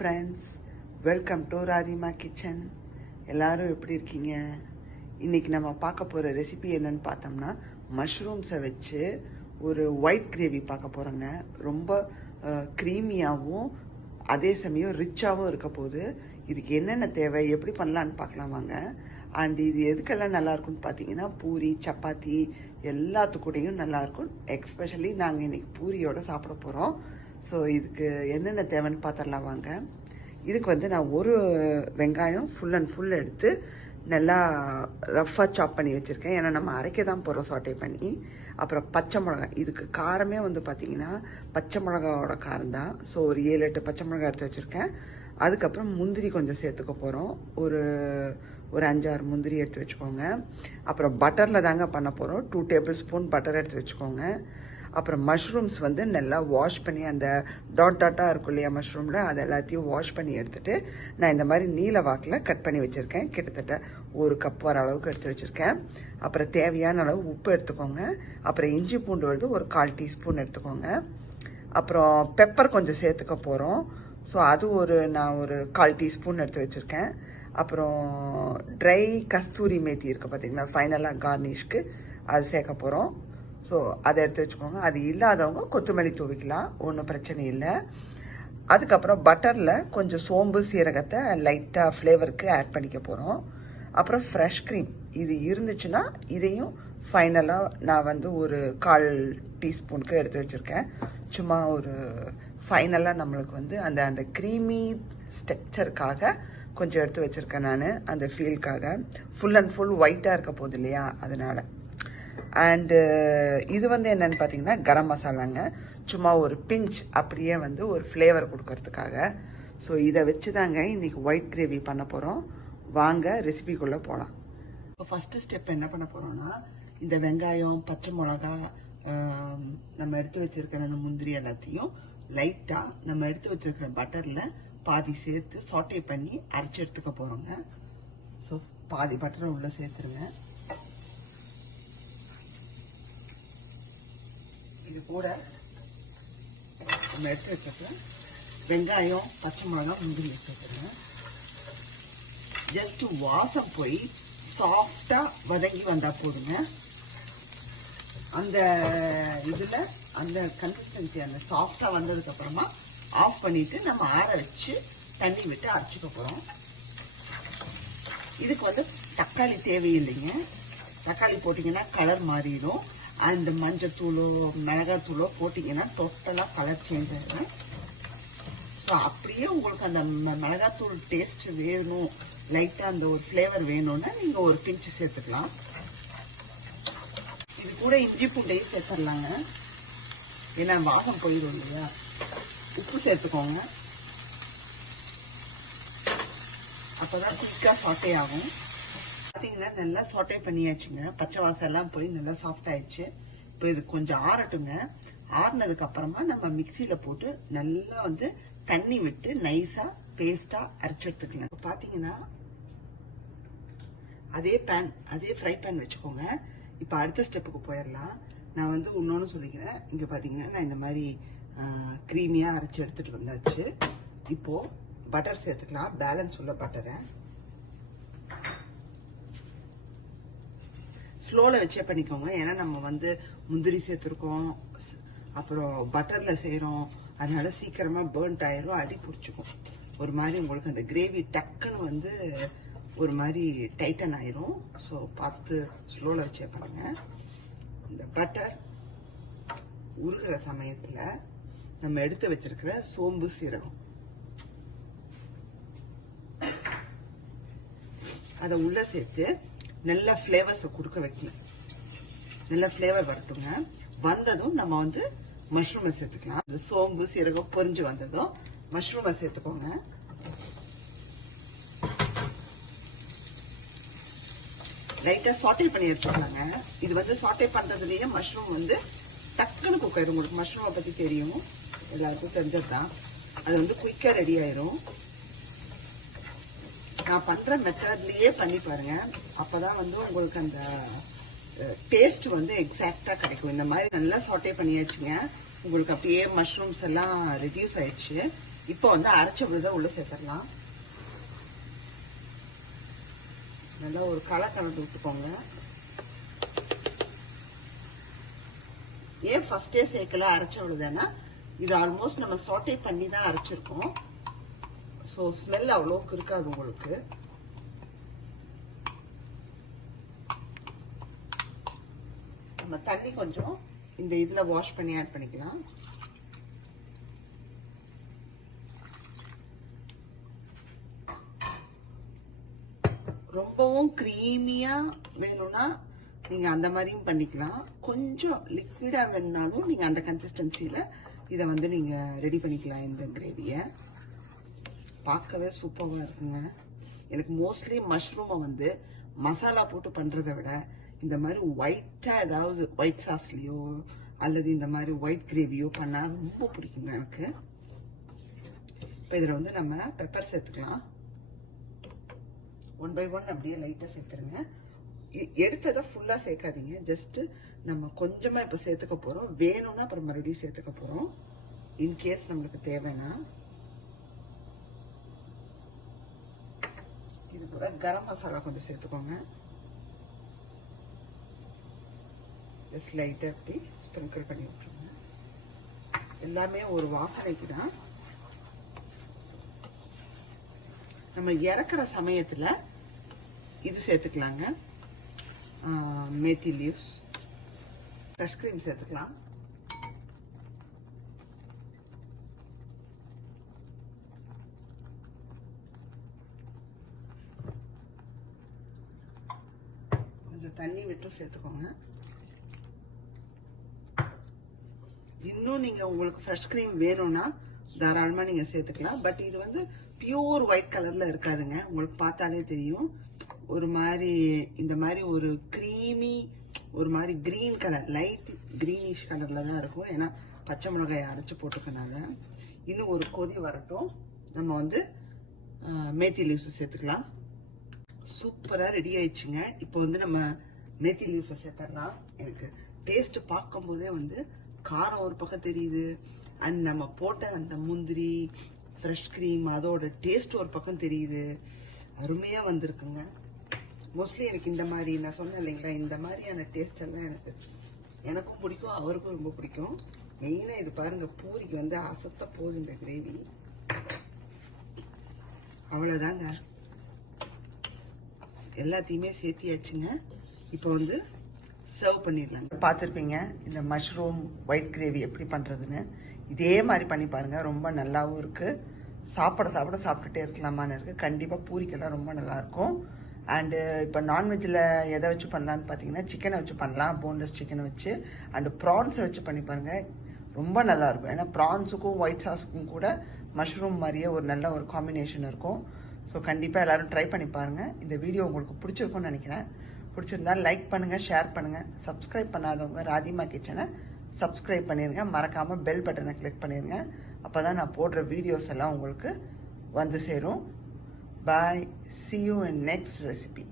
Friends, welcome to Radhima kitchen. எல்லாரும் எப்படி இருக்கீங்க? இன்னைக்கு நம்ம பார்க்க போகிற ரெசிபி என்னன்னு பார்த்தோம்னா மஷ்ரூம்ஸை வச்சு ஒரு ஒயிட் கிரேவி பார்க்க போகிறோங்க. ரொம்ப க்ரீமியாகவும் அதே சமயம் ரிச்சாகவும் இருக்க போகுது. இதுக்கு என்னென்ன தேவை, எப்படி பண்ணலான்னு பார்க்கலாம் வாங்க. அண்ட் இது எதுக்கெல்லாம் நல்லாயிருக்கும்னு பார்த்தீங்கன்னா பூரி, சப்பாத்தி எல்லாத்துக்கூடையும் நல்லாயிருக்கும். எக்ஸ்பெஷலி நாங்கள் இன்னைக்கு பூரியோடு சாப்பிட போகிறோம். ஸோ இதுக்கு என்னென்ன தேவைன்னு பார்த்துடலாம் வாங்க. இதுக்கு நான் ஒரு வெங்காயம் ஃபுல் அண்ட் ஃபுல் எடுத்து நல்லா ரஃப்பாக சாப் பண்ணி வச்சுருக்கேன். ஏன்னா நம்ம அரைக்க தான் போகிறோம் சாட்டே பண்ணி. அப்புறம் பச்சை மிளகாய், இதுக்கு காரமே பார்த்தீங்கன்னா பச்சை மிளகாவோட காரம் தான். ஸோ ஒரு 7-8 பச்சை மிளகாய் எடுத்து வச்சுருக்கேன். அதுக்கப்புறம் முந்திரி கொஞ்சம் சேர்த்துக்க போகிறோம். ஒரு 5-6 முந்திரி எடுத்து வச்சுக்கோங்க. அப்புறம் பட்டரில் தாங்க பண்ண போகிறோம். 2 டேபிள் ஸ்பூன் பட்டர் எடுத்து வச்சுக்கோங்க. அப்புறம் மஷ்ரூம்ஸ் நல்லா வாஷ் பண்ணி, அந்த டாட்டாக இருக்கும் இல்லையா மஷ்ரூமில், அதை எல்லாத்தையும் வாஷ் பண்ணி எடுத்துகிட்டு நான் இந்த மாதிரி நீல வாக்கில் கட் பண்ணி வச்சுருக்கேன். கிட்டத்தட்ட 1 கப் வர அளவுக்கு எடுத்து வச்சுருக்கேன். அப்புறம் தேவையான அளவு உப்பு எடுத்துக்கோங்க. அப்புறம் இஞ்சி பூண்டு ஒரு 1/4 டீஸ்பூன் எடுத்துக்கோங்க. அப்புறம் பெப்பர் கொஞ்சம் சேர்த்துக்க போகிறோம். ஸோ அது நான் ஒரு 1/4 டீஸ்பூன் எடுத்து வச்சுருக்கேன். அப்புறம் ட்ரை கஸ்தூரி மேத்தி இருக்குது பார்த்தீங்கன்னா, ஃபைனலாக கார்னிஷ்க்கு அது சேர்க்க போகிறோம். ஸோ அதை எடுத்து வச்சுக்கோங்க. அது இல்லாதவங்க கொத்தமல்லி தூவிக்கலாம், ஒன்றும் பிரச்சனை இல்லை. அதுக்கப்புறம் பட்டரில் கொஞ்சம் சோம்பு சீரகத்தை லைட்டாக ஃப்ளேவருக்கு ஆட் பண்ணிக்க போகிறோம். அப்புறம் ஃப்ரெஷ் க்ரீம் இது இருந்துச்சுன்னா இதையும் ஃபைனலாக நான் ஒரு 1/4 டீஸ்பூனுக்கு எடுத்து வச்சுருக்கேன். சும்மா ஒரு ஃபைனலாக நம்மளுக்கு அந்த க்ரீமி ஸ்ட்ரக்சருக்காக கொஞ்சம் எடுத்து வச்சுருக்கேன் நான், அந்த ஃபீல்காக. ஃபுல் அண்ட் ஃபுல் ஒயிட்டாக இருக்க போகுது இல்லையா, அதனால். அண்டு இது என்னென்னு பார்த்தீங்கன்னா கரம் மசாலாங்க. சும்மா ஒரு பிஞ்ச் அப்படியே ஒரு ஃப்ளேவர் கொடுக்கறதுக்காக. ஸோ இதை வச்சு தாங்க இன்றைக்கி ஒயிட் கிரேவி பண்ண போகிறோம். வாங்க ரெசிபிக்குள்ளே போகலாம். இப்போ ஃபஸ்ட்டு ஸ்டெப் என்ன பண்ண போகிறோன்னா, இந்த வெங்காயம், பச்சை மிளகா, நம்ம எடுத்து வச்சுருக்கிற அந்த முந்திரி எல்லாத்தையும் லைட்டாக நம்ம எடுத்து வச்சுருக்கிற பட்டரில் பாதி சேர்த்து சாட்டே பண்ணி அரைச்சி எடுத்துக்க போகிறோங்க. ஸோ பாதி பட்டரை உள்ளே சேர்த்துருங்க. இது கூட நம்ம எடுத்து வச்சுருக்கோம் வெங்காயம், பச்சை மிளகா, முந்திரி வச்சுருக்கோம். ஜஸ்ட் வாசம் போய் சாஃப்டாக வதங்கி வந்தால் போதுங்க. அந்த இதில் அந்த கன்சிஸ்டன்சி அந்த சாஃப்டாக வந்ததுக்கப்புறமா ஆஃப் பண்ணிவிட்டு நம்ம ஆற வச்சு தண்ணி விட்டு அரைச்சிக்க போகிறோம். இதுக்கு தக்காளி தேவையில்லைங்க. தக்காளி போட்டிங்கன்னா கலர் மாறிடும். அந்த மஞ்சத்தூளோ மிளகாத்தூளோ போட்டிங்கன்னா டோட்டலாக கலர் சேஞ்ச் ஆகிடும். ஸோ அப்படியே உங்களுக்கு அந்த மிளகாத்தூள் டேஸ்ட் வேணும், லைட்டாக அந்த ஒரு ஃப்ளேவர் வேணும்னா நீங்கள் ஒரு பிஞ்சு சேர்த்துக்கலாம். இது கூட இஞ்சி பூண்டையும் சேர்த்துடலாங்க, ஏன்னா வாசம் போயிடும் இல்லையா. உப்பு சேர்த்துக்கோங்க, அப்போ தான் குயிக்காக சாட்டே ஆகும். பார்த்தீங்கன்னா நல்லா சாட்டே பண்ணியாச்சுங்க. பச்சை வாசம் எல்லாம் போய் நல்லா சாஃப்ட் ஆயிடுச்சு. இப்போ இது கொஞ்சம் ஆறட்டுங்க. ஆறுனதுக்கு அப்புறமா நம்ம மிக்சியில் போட்டு நல்லா தண்ணி விட்டு நைஸாக பேஸ்ட்டாக அரைச்சி எடுத்துக்கலாம். இப்போ பார்த்தீங்கன்னா அதே ஃப்ரை பேன் வச்சுக்கோங்க. இப்போ அடுத்த ஸ்டெப்புக்கு போயிடலாம். நான் இன்னொன்று சொல்லிக்கிறேன். இங்கே பார்த்தீங்கன்னா நான் இந்த மாதிரி க்ரீமியாக அரைச்சி எடுத்துகிட்டு வந்தாச்சு. இப்போது பட்டர் சேர்த்துக்கலாம். பேலன்ஸ் உள்ள பட்டரை ஸ்லோவில் வச்சே பண்ணிக்கோங்க. ஏன்னா நம்ம முந்திரி சேர்த்துருக்கோம், அப்புறம் பட்டரில் செய்கிறோம், அதனால சீக்கிரமாக பேர்ன்ட் ஆயிரும், அடி பிடிச்சிக்கும். ஒரு மாதிரி உங்களுக்கு அந்த கிரேவி டக்குன்னு ஒரு மாதிரி டைட்டன் ஆயிரும். ஸோ பார்த்து ஸ்லோவில் வச்சே பண்ணுங்க. இந்த பட்டர் உருகிற சமயத்தில் நம்ம எடுத்து வச்சிருக்கிற சோம்பு சீரகம் அதை உள்ள சேர்த்து நல்ல ஃப்ளேவர்ஸை கொடுக்க வைக்கணும். நல்ல ஃப்ளேவர் வரட்டுங்க. வந்ததும் நம்ம மஷ்ரூமை சேர்த்துக்கலாம். அந்த சோம்பு சீரகம் பொரிஞ்சு வந்ததும் மஷ்ரூமை சேர்த்துக்கோங்க. லைட்டா சாட்டே பண்ணி எடுத்துக்கலாங்க. இது சாட்டே பண்றதுலயே மஷ்ரூம் டக்குன்னு குக் ஆயிடும். உங்களுக்கு மஷ்ரூமை பத்தி தெரியும், எல்லாருக்கும் தெரிஞ்சதுதான். அது குயிக்கா ரெடி ஆயிரும். நான் பண்ற மெத்தட்லயே பண்ணி பாருங்க, அப்பதான் உங்களுக்கு அந்த டேஸ்ட் எக்ஸாக்டா கிடைக்கும். இந்த மாதிரி நல்லா சாட்டே பண்ணியாச்சுங்க. உங்களுக்கு அப்படியே மஷ்ரூம்ஸ் எல்லாம் ரெடியூஸ் ஆயிடுச்சு. இப்போ வந்து அரைச்ச விழுத உள்ள சேர்த்துடலாம். நல்லா ஒரு கலந்து விட்டுக்கோங்க. ஏன் ஃபர்ஸ்டே சேர்க்கல அரைச்ச விழுதுன்னா, இது ஆல்மோஸ்ட் நம்ம சாட்டே பண்ணி தான் அரைச்சிருக்கோம். ஸோ ஸ்மெல் அவ்வளோக்கு இருக்காது உங்களுக்கு. நம்ம தண்ணி கொஞ்சம் இந்த இதுல வாஷ் பண்ணி ஆட் பண்ணிக்கலாம். ரொம்பவும் கிரீமியா வேணும்னா நீங்க அந்த மாதிரியும் பண்ணிக்கலாம். கொஞ்சம் லிக்விடா வேணும்னாலும் நீங்க அந்த கன்சிஸ்டன்சில இதை வந்து நீங்க ரெடி பண்ணிக்கலாம். இந்த கிரேவியை பார்க்கவே சூப்பரா இருக்குங்க. எனக்கு மோஸ்ட்லி மஷ்ரூமை வந்து மசாலா போட்டு பண்றதை விட இந்த மாதிரி ஒயிட்டா ஏதாவது ஒயிட் சாஸ்லயோ அல்லது இந்த மாதிரி ஒயிட் கிரேவியோ பண்ணா ரொம்ப பிடிக்குங்க எனக்கு. இப்போ இதில் வந்து நம்ம பெப்பர் சேர்த்துக்கலாம். 1 by 1 அப்படியே லைட்டா சேர்த்துருங்க. எடுத்ததை ஃபுல்லா சேர்க்காதீங்க. ஜஸ்ட் நம்ம கொஞ்சமா இப்போ சேர்த்துக்க போறோம். வேணும்னா அப்புறம் மறுபடியும் சேர்த்துக்க போறோம். இன்கேஸ் நம்மளுக்கு தேவைன்னா. இது கூட கரம் மசாலா கொஞ்சம் சேர்த்துக்கோங்க. ஜஸ்ட் லைட்டா அப்படி ஸ்ப்ரிங்கிள் பண்ணி விட்டுருங்க. எல்லாமே ஒரு வாசனைக்கு தான். நம்ம இறக்குற சமயத்துல இது சேர்த்துக்கலாங்க. மேத்தி லீவ்ஸ், ஃப்ரெஷ் கிரீம் சேர்த்துக்கலாம். கொஞ்சம் தண்ணி விட்டு சேர்த்துக்கோங்க. இன்னும் நீங்க உங்களுக்கு ஃப்ரெஷ் கிரீம் வேணும்னா தாராளமா நீங்க சேர்த்துக்கலாம். பட் இது வந்து பியூர் ஒயிட் கலர்ல இருக்காதுங்க. உங்களுக்கு பார்த்தாலே தெரியும். ஒரு மாதிரி இந்த மாதிரி ஒரு கிரீமி, ஒரு மாதிரி கிரீன் கலர், லைட் கிரீனிஷ் கலர்ல தான் இருக்கும். ஏன்னா பச்சை மிளகாய் அரைச்சு போட்டுக்கனால. இன்னும் ஒரு கொதி வரட்டும். நம்ம வந்து மேத்தி லீவ்ஸ் சேர்த்துக்கலாம். சூப்பரா ரெடி ஆயிடுச்சுங்க. இப்போ வந்து நம்ம மேத்தி லீவ்ஸை சேர்த்துடலாம். எனக்கு டேஸ்ட் பார்க்கும் போதே வந்து காரம் ஒரு பக்கம் தெரியுது. அண்ட் நம்ம போட்ட அந்த முந்திரி, ஃப்ரெஷ் கிரீம், அதோட டேஸ்ட் ஒரு பக்கம் தெரியுது. அருமையா வந்திருக்குங்க. மோஸ்ட்லி எனக்கு இந்த மாதிரி நான் சொன்னேன் இல்லைங்களா, இந்த மாதிரியான டேஸ்ட் எல்லாம் எனக்கும் பிடிக்கும், அவருக்கும் ரொம்ப பிடிக்கும். மெயினா இது பாருங்க, பூரிக்கு வந்து அசத்த போகுது இந்த கிரேவி. அவ்வளவுதாங்க, எல்லாத்தையுமே சேர்த்தியாச்சுங்க. இப்போ வந்து சர்வ் பண்ணிடலாம். பார்த்துருப்பீங்க இந்த மஷ்ரூம் ஒயிட் கிரேவி எப்படி பண்றதுன்னு. இதே மாதிரி பண்ணி பாருங்க, ரொம்ப நல்லாவும் இருக்கு. சாப்பிட்டுட்டே இருக்கலாமான்னு இருக்கு. கண்டிப்பா பூரிக்கெல்லாம் ரொம்ப நல்லா இருக்கும். அண்டு இப்போ நான்வெஜ்ஜில் எதை வச்சு பண்ணலான்னு பார்த்தீங்கன்னா, சிக்கனை வச்சு பண்ணலாம். போன்லெஸ் சிக்கனை வச்சு அண்டு ப்ரான்ஸை வச்சு பண்ணி பாருங்க, ரொம்ப நல்லா இருக்கும். ஏன்னா ப்ரான்ஸுக்கும் ஒயிட் சாஸுக்கும் கூட மஷ்ரூம் மாதிரியே ஒரு நல்ல ஒரு காம்பினேஷன் இருக்கும். ஸோ கண்டிப்பாக எல்லாரும் ட்ரை பண்ணி பாருங்க. இந்த வீடியோ உங்களுக்கு பிடிச்சிருக்கும்னு நினைக்கிறேன். பிடிச்சிருந்தா லைக் பண்ணுங்க, ஷேர் பண்ணுங்க. சப்ஸ்கிரைப் பண்ணாதவங்க ராதிமா கிச்சனை சப்ஸ்கிரைப் பண்ணிருங்க. மறக்காம பெல் பட்டனை கிளிக் பண்ணிருங்க. அப்பதான் நான் போடுற வீடியோஸ் எல்லாம் உங்களுக்கு வந்து சேரும். Bye. See you in next recipe.